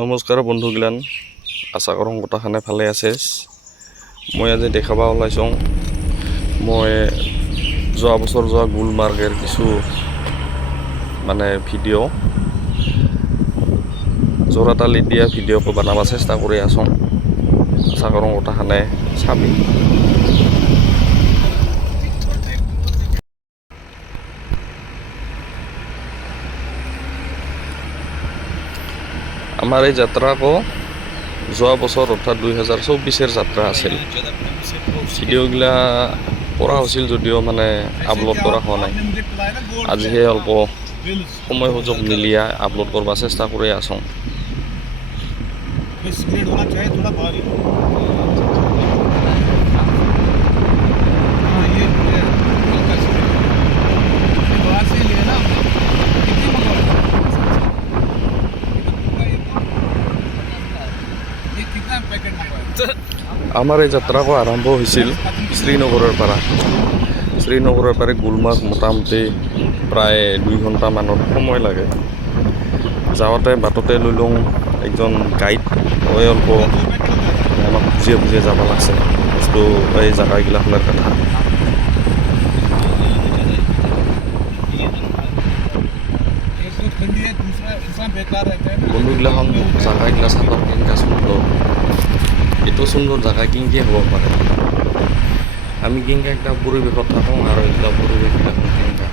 নমস্কাৰ বন্ধুগিলান, আশা কৰোঁ গোটেইখানে ভালে আছে। মই আজি দেখাব ওলাইছোঁ মই যোৱা বছৰ যোৱা গুলমাৰ্গৰ কিছু ভিডিঅ' জোৰাতালি দিয়া ভিডিঅ'টো বনাব চেষ্টা কৰি আছোঁ। আশা কৰোঁ গোটেইখানে চাবি। আমাৰ এই যাত্ৰাকো যোৱা বছৰ অৰ্থাৎ 2024 যাত্ৰা আছিল। ভিডিঅ'গিলা কৰা হৈছিল যদিও আপলোড কৰা হোৱা নাই। আজিহে অল্প সময় সুযোগ মিলিয়া আপলোড কৰিব চেষ্টা কৰি আছোঁ। আমাৰ এই যাত্ৰাকো আৰম্ভ হৈছিল শ্ৰীনগৰৰ পৰা গুলমাৰ্গ মোটামুটি প্ৰায় 2 ঘণ্টামানৰ সময় লাগে। যাওঁতে বাটতে লৈ লওঁ একজন গাইড অল্প আমাক বুজিয়ে যাব লাগছে বস্তু এই জাগাগিলাখনৰ কথা। বন্ধুগিলাখন জাগাগিলা চাবৰ কেনেকুৱা সুন্দৰ, এইটো সুন্দৰ জাগা কেনেকৈ হ'ব পাৰে। আমি কেনেকৈ একটা পৰিৱেশত থাকোঁ আৰু এইবিলাক পৰিৱেশগিলাখন কেনেকুৱা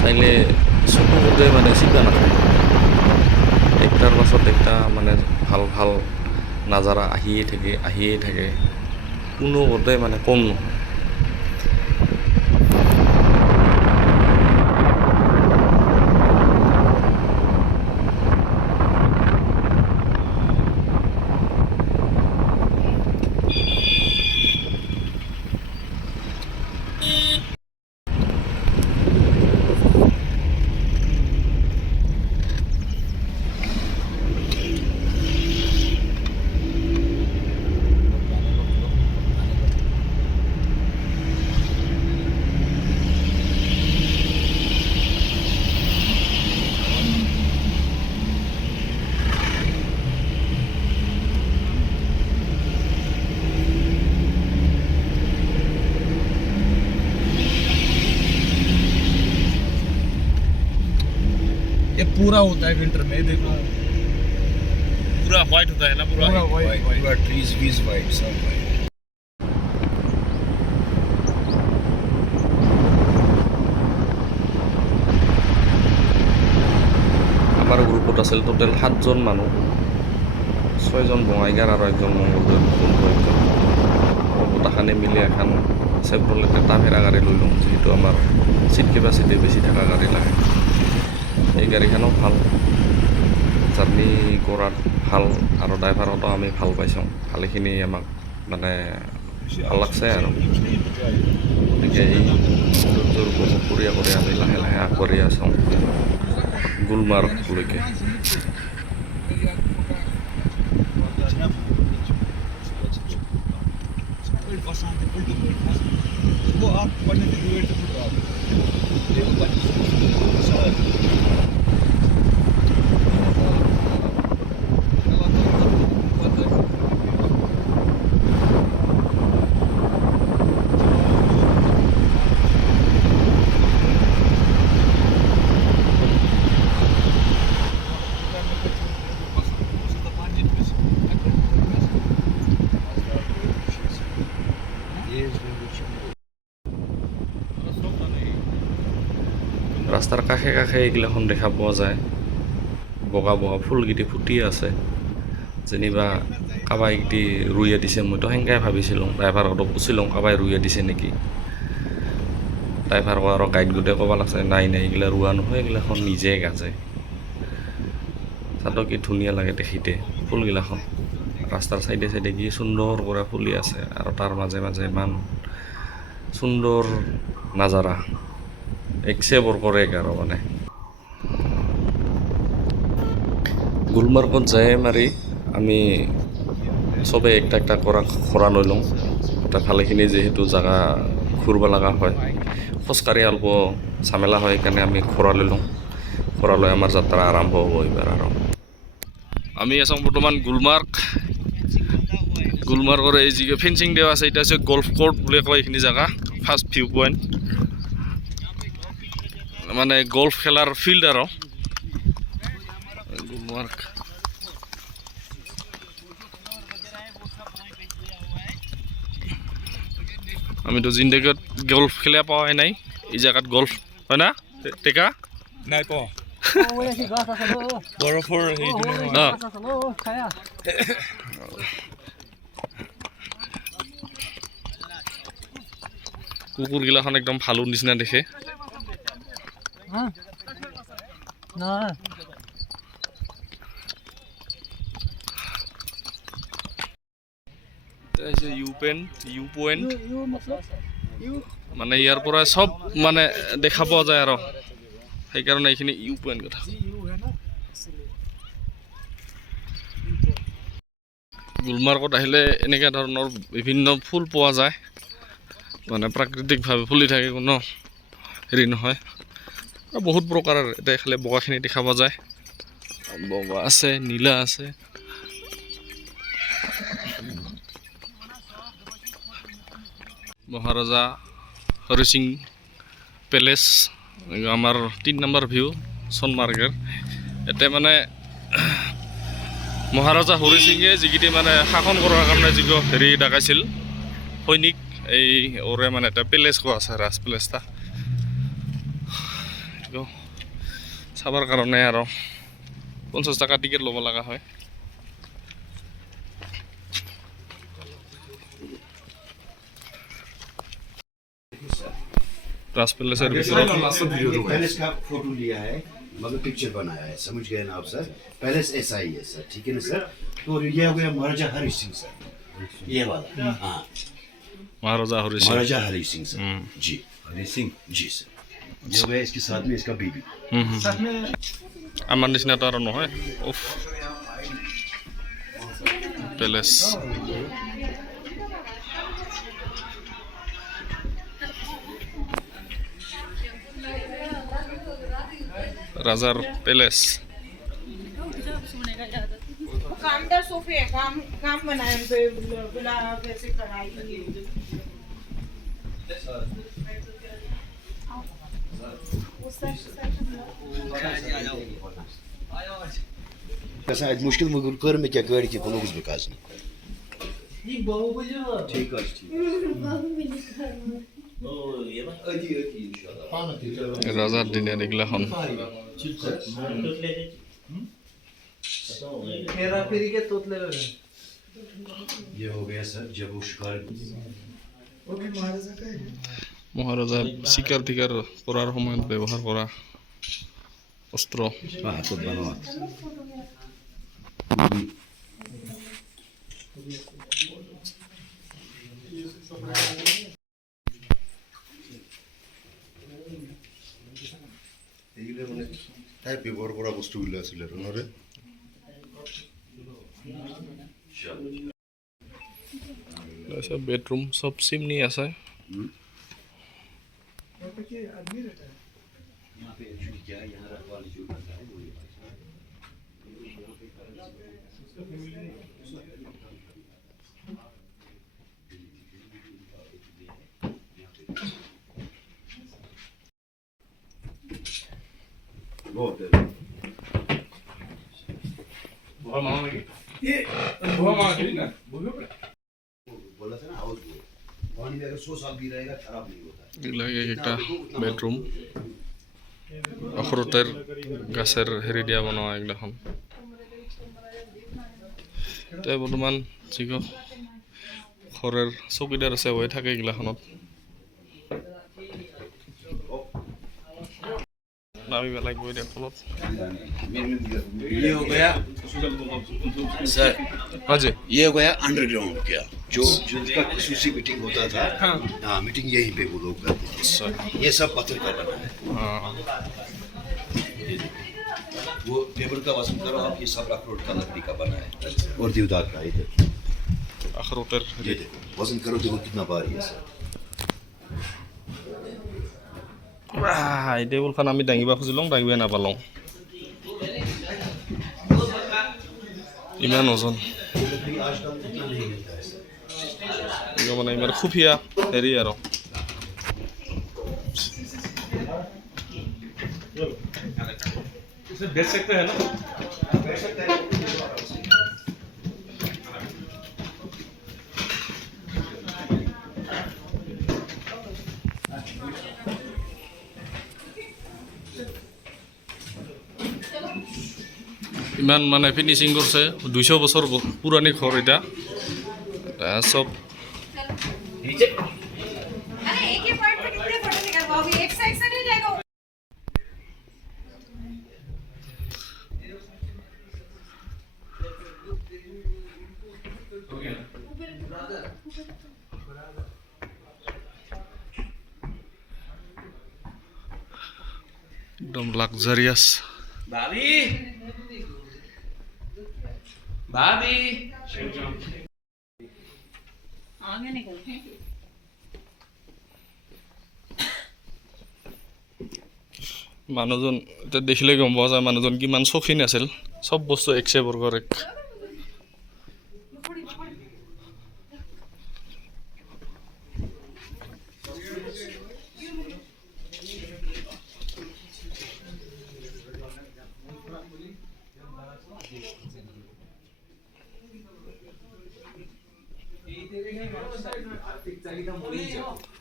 চাইলে চকু গোটে চিধা নাথাকে। একটাৰ পাছত একটা ভাল ভাল নাজাৰা আহিয়ে থাকে কোনো গোটে কম নহয়। ये पूरा होता है विंटर में, देखो पूरा व्हाइट होता है ना, पूरा वाइट पूरा ट्रीज वीज वाइट सब वाइट। আমাৰ গ্ৰুপত আছিল টোটেল 7জন মানুহ, 6জন বঙাইগাৰ আৰু 1জন মংগলদৈৰ বন্ধু একজন। গোটেইখানে মিলি এখন চেভ্ৰলেট টাভেৰা গাড়ী লৈ লওঁ, যিহেতু আমাৰ চিট কেপাচিটি বেছি থকা গাড়ী লাগে। এই গাড়ীখনো ভাল, জাৰ্ণি কৰাত ভাল আৰু ড্ৰাইভাৰতো আমি ভাল পাইছোঁ। ভালেখিনি আমাক ভাল লাগছে আৰু গতিকে এই সৌন্দৰ্যৰ উপভোগ কৰি আমি লাহে লাহে আগবাঢ়ি আছোঁ গুলমাৰ্গলৈকে। वो आप पढ़ने के लिए ৰাস্তাৰ কাষে কাষে এইগিলাখন দেখা পোৱা যায়, বগা বগা ফুলগিটি ফুটি আছে, যেনিবা কাবাই গিটি ৰুইয়ে দিছে। মইতো সেনেকৈ ভাবিছিলোঁ, ড্ৰাইভাৰহঁতক পুছিলোঁ কাবাই ৰুইয়ে দিছে নেকি। ড্ৰাইভাৰক আৰু গাইড গোটেই ক'ব লাগছে নাই এইগিলা ৰোৱা নহয়, এইগিলাখন নিজে গাজে। চাতো কি ধুনীয়া লাগে দেখিতে ফুলগিলাখন, ৰাস্তাৰ চাইডে চাইডে কি সুন্দৰ কৰি ফুলি আছে আৰু তাৰ মাজে মাজে ইমান সুন্দৰ নাজাৰা একচেপ্ট কৰে আৰু গুলমাৰ্গত যায় মাৰি আমি চবে একটা খৰা লৈ লওঁ। তাতে ভালেখিনি যিহেতু জাগা ঘূৰিব লগা হয়, খোজকাঢ়ি অল্প ঝামেলা হয়, সেইকাৰণে আমি খৰা লৈ লওঁ। খৰা লৈ আমাৰ যাত্ৰা আৰম্ভ হ'ব এইবাৰ আৰু। আমি আছোঁ বৰ্তমান গুলমাৰ্গৰ এই যি ফেঞ্চিং দিয়া আছে এটা হৈছে গল্ফ কোৰ্ট বুলি কয় এইখিনি জেগা ফাৰ্ষ্ট ভিউ পইণ্ট মানে গল্ফ খেলাৰ ফিল্ড আৰু গুলমাৰ্গ আমিতো জিন্দগীত গল্ফ খেলা পোৱাই নাই এই জেগাত গল্ফ হয় না টেকা নাই প বৰফৰ কুকুৰগিলাখন একদম ভালো নিচিনা দেখে ইউ পইণ্ট মানে ইয়াৰ পৰা চব মানে দেখা পোৱা যায় আৰু সেইকাৰণে এইখিনি ইউ পইণ্ট কথা গুলমাৰ্গত আহিলে এনেকুৱা ধৰণৰ বিভিন্ন ফুল পোৱা যায় মানে প্ৰাকৃতিকভাৱে ফুলি থাকে কোনো হেৰি নহয় আৰু বহুত প্ৰকাৰৰ এতিয়া খালি বগাখিনি দেখা পোৱা যায় বগা আছে নীলা আছে মহাৰাজা হৰি সিং পেলেচ আমাৰ 3 নম্বৰ ভিউ সোণমাৰ্গৰ এতিয়া মানে মহাৰাজা হৰি সিঙে যিকেইটি মানে শাসন কৰাৰ কাৰণে যি হেৰি ডাকাইছিল সৈনিক এই ওৰে মানে এটা পেলেচ কোৱা আছে ৰাজ পেলেচ এটা চাবৰ কাৰণে আৰু 50 টকা টিকেট ল'ব লগা হয় राज पैलेस पैलेस का फोटो लिया है मगर पिक्चर बनाया है समझ गए ना आप सर पैलेस ऐसा ही है सर ठीक है ना सर तो ये हो गया महाराजा हरि सिंह सर ये वाला हाँ महाराजा हरि सिंह सर जी हरि सिंह जी सर ये हो गया इसके साथ में इसका बीबी আমার নিচিনা তো আৰু নহয় উফ পেলেস राजार पैलेस कामदार सोफे है काम बनाए पे गुलाब वैसे कढ़ाई कैसा आज मुश्किल मुगल कर में क्या गाड़ी की कोनो कुछ विकास नहीं ठीक है ठीक राजार दिनिया एगलाखन ये हो गया सर जब वो शिकार মহাৰাজা শিকাৰ টিকাৰ কৰাৰ সময়ত ব্যৱহাৰ কৰা অস্ত্ৰ हाथ बनवा তাই ব্যৱহাৰ কৰা বস্তুবিলাক আছিলে নৰে বেডৰুম চব চিমনি আছে बोला था ना हाउस बोट पानी में अगर 100 साल भी रहेगा खराब नहीं होता লাগে একটা বেডৰুম অখৰোটেৰ গাছেৰ হেৰি দিয়া বনোৱা এইগিলাখন এতিয়া বৰ্তমান যি ঘৰৰ চকীদাৰ আছে হৈ থাকে এইগিলাখনত নামি পেলাই গৈ দিয়াৰ ফলত ये हो गया सर हाँ जी ये हो गया अंडरग्राउंड क्या जो जिसका खुसूसी मीटिंग होता था हाँ मीटिंग यहीं पे वो लोग करते थे ये सब पत्थर का बना है वो टेबल का वजन करो आप ये सब अखरोट का लकड़ी का बना है और देवदार का इधर अखरोटेर ये देखो वजन करो देखो कितना भारी है सर এই টেবুলখন আমি দাঙিব খুজিলোঁ দাঙিবই নাপালোঁ ইমান ওজন लकड़ी आजकल इतना नहीं मिलता है सर এইটো মানে ইমান খুফিয়া হেৰি আৰু इसे बेच सकते हैं ना ইমান মানে ফিনিচিং কৰিছে 200 বছৰ পুৰণি ঘৰ এটা চব अरे एक ही पॉइंट पे कितने फोटो निकालवाओगे एक साइड से नहीं जाएगा একদম লাক্সাৰিয়াছ भाभी भाभी आगे निकलते हैं মানুহজন এতিয়া দেখিলে গম পোৱা যায় মানুহজন কিমান চখিন আছিল চব বস্তু একছে বৰ্গৰ এক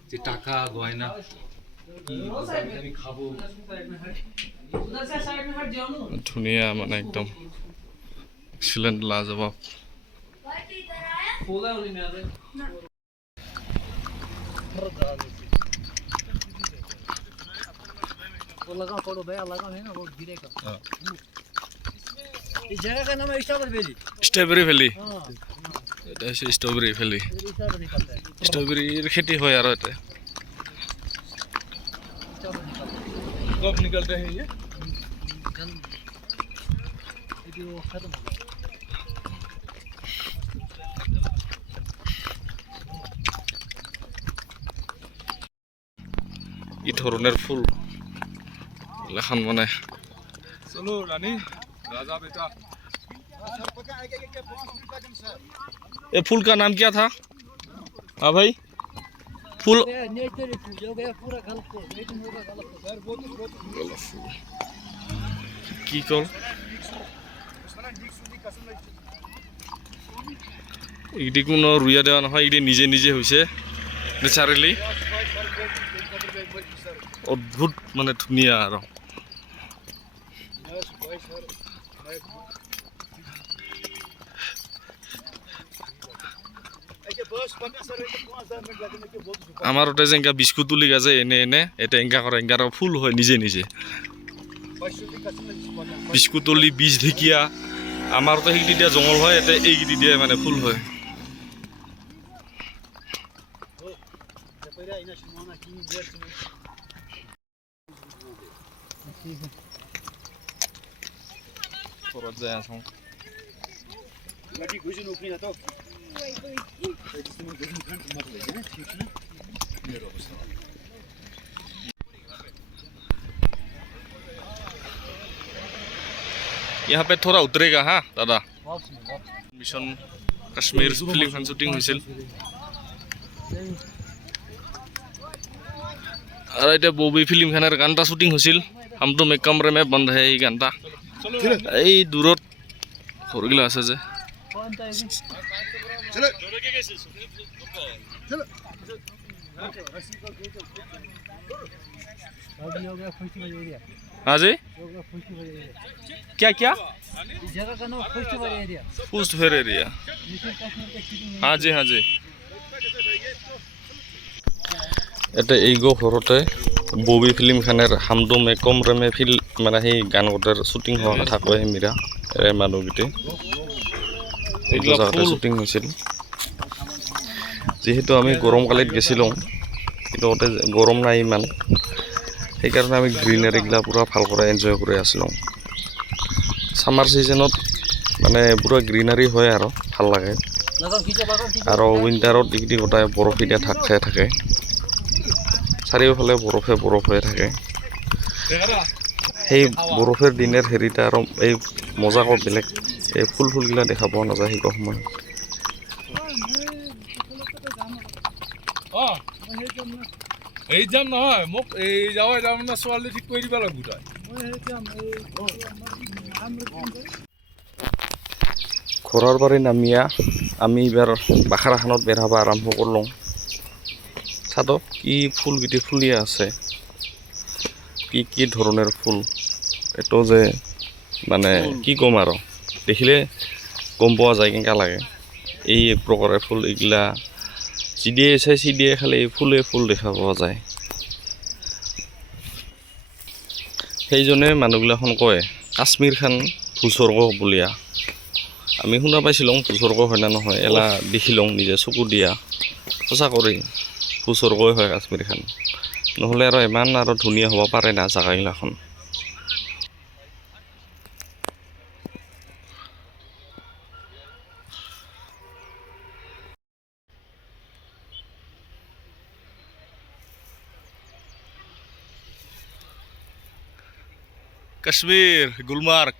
যে টাকা গয়না আমি খাবো ধুনীয়া মানে একদম এক্সিলেণ্ট লাজবাব इस जगह का नाम है स्ट्रॉबेरी वैली ষ্ট্ৰবেৰী ভেলী এটা হৈছে ষ্ট্ৰবেৰী ভেলী ষ্ট্ৰবেৰীৰ খেতি হয় আৰু ইয়াতে कब निकलते हैं ये ই ধৰণৰ ফুল এখন মানে चलो रानी राजा बेटा ये फूल का नाम क्या था हाँ भाई फूल কি কল এইটি কোনো ৰুইয়া দেওয়া নহয় এইটি নিজে নিজে হৈছে নেচাৰেলি অদ্ভুত মানে ধুনীয়া আৰু আমার ওটা যে বিস্কুট তুলি গাছে এনে এনে এটা এঙ্কা করে এঙ্কা ফুল হয় নিজে নিজে বিস্কুট তুলি বীজ ঢেকিয়া আমার তো সেইটি দিয়া জঙ্গল হয় এটা এইগিটি দিয়ে মানে ফুল হয় ঘৰত যাই আছো लकड़ी घुसी नौकरी ना तो यहाँ पे थोड़ा उतरेगा हाँ दादा mission Kashmir film Khan shooting হৈছিল আৰু এটা ববি ফিল্ম খানৰ গানটা শুটিং হৈছিল হামতো মে কমৰে মে বন্ধ হে এই গানটা এই দূৰত ঘৰগিলা আছে যে हाँ जी क्या क्या जगह का नाम festival area food fair area हाँ जी हाँ जी এটা এইগো ঘৰতে ববি ফিল্ম খানেৰ হামদো মে কম ৰেমে ফিল মানে সেই গান গোটেৰ শুটিং হওয়া কথা কয় মিৰা এৰে মানুহগিতে এইটো জায়গাতে শুটিং হৈছিল যেহেতু আমি গৰমকালত গেছিলাম কিন্তু ওতে গৰম নাই ইমান সেইকাৰণে আমি গ্ৰীনাৰীগিলা পুৰা ভাল কৰি এনজয় কৰি আছিলোঁ সামাৰ সিজনত মানে পুৰা গ্ৰীনাৰী হয় আৰু ভাল লাগে আৰু উইন্টাৰত এইগিটি গোটাই বৰফ দিয়া খাই থাকে চাৰিওফালে বৰফে বৰফ হৈ থাকে সেই বৰফেৰ দিনৰ হেৰিটা আৰু এই মজাকো বেলেগ এই ফুলগিলা দেখা পোৱা নাযায় সেই সময় অ এই যাম নহয় মোক এই যাওয়া যাম না ছোৱালী ঠিক কৰি দিবা লাগিব তই ঘৰৰ বাৰী নামিয়া আমি এইবাৰ বাখাৰাখানত বেৰাব আৰম্ভ কৰিলোঁ চাদক কি ফুলগিটি ফুলি আছে কি ধৰণৰ ফুল এইটো যে মানে কি ক'ম আৰু দেখিলে গম পোৱা যায় কেনেকা লাগে এই এক প্ৰকাৰে ফুল এইগিলা চিডিয়ে চাই চিডিয়ে খালি ফুলে ফুল দেখা পোৱা যায় সেইজনে মানুহগিলাখন কয় কাশ্মীৰখন ভূস্বৰ্গ বুলিয়া আমি শুনা পাইছিলোঁ ভূস্বৰ্গ হয় না নহয় এলা দেখিলোঁ নিজে চকু দিয়া সঁচা কৰি ভূস্বৰ্গই হয় কাশ্মীৰখন নহ'লে আৰু ইমান আৰু ধুনীয়া হ'ব পাৰে না জাগাগিলাখন কাশ্মীৰ গুলমাৰ্গ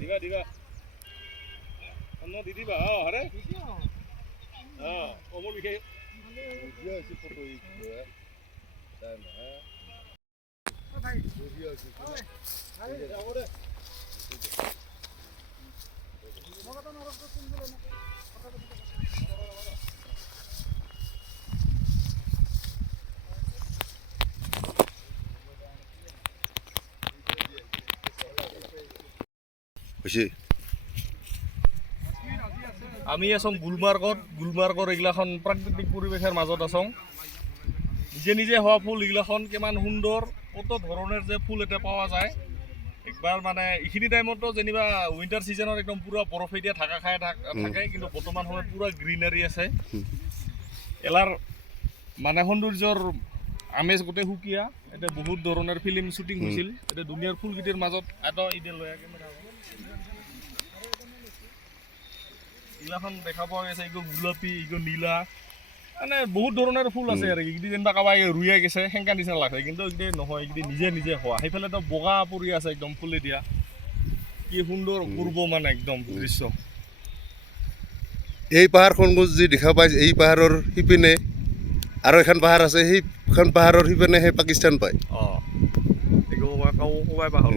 দিবা দিবা অন্য দি দিবা আৰে অমৰ বিশেষ আমি আছোঁ গুলমাৰ্গৰ এইগিলাখন প্ৰাকৃতিক পৰিৱেশৰ মাজত আছোঁ নিজে নিজে হোৱা ফুল এইগিলাখন কিমান সুন্দৰ কত ধৰণৰ যে ফুল এটা পোৱা যায় একবাৰ মানে এইখিনি টাইমতো যেনিবা উইণ্টাৰ ছিজনত একদম পুৰা বৰফে দিয়া ঢাকা খাই থাকে কিন্তু বৰ্তমান সময়ত পুৰা গ্ৰীনাৰী আছে এলাৰ মানে সৌন্দৰ্যৰ আমেজ গোটেই সুকীয়া এটা বহুত ধৰণৰ ফিল্ম শ্বুটিং হৈছিল এটা দুনিয়াৰ ফুলগিটিৰ মাজত এটা ইডে লৈ কেমেৰা এইগিলাখন দেখা পোৱা গৈছে এইটো গোলাপী এইটো নীলা মানে বহুত ধৰণৰ ফুল আছে আৰু এইগিটি যেনিবা কাবাই ৰুইয়া গৈছে সেংকা নিচিনা লাগে কিন্তু এইগিটি নহয় এইগিটি নিজে নিজে হোৱা সেইফালেতো বগা পৰি আছে একদম ফুলে দিয়া কি সুন্দৰ পূৰ্ব মানে একদম দৃশ্য এই পাহাৰখন যি দেখা পাইছে এই পাহাৰৰ সিপিনে আৰু এখন পাহাৰ আছে সেইখন পাহাৰৰ সিপিনে সেই পাকিস্তান পায় এইটো পাহাৰ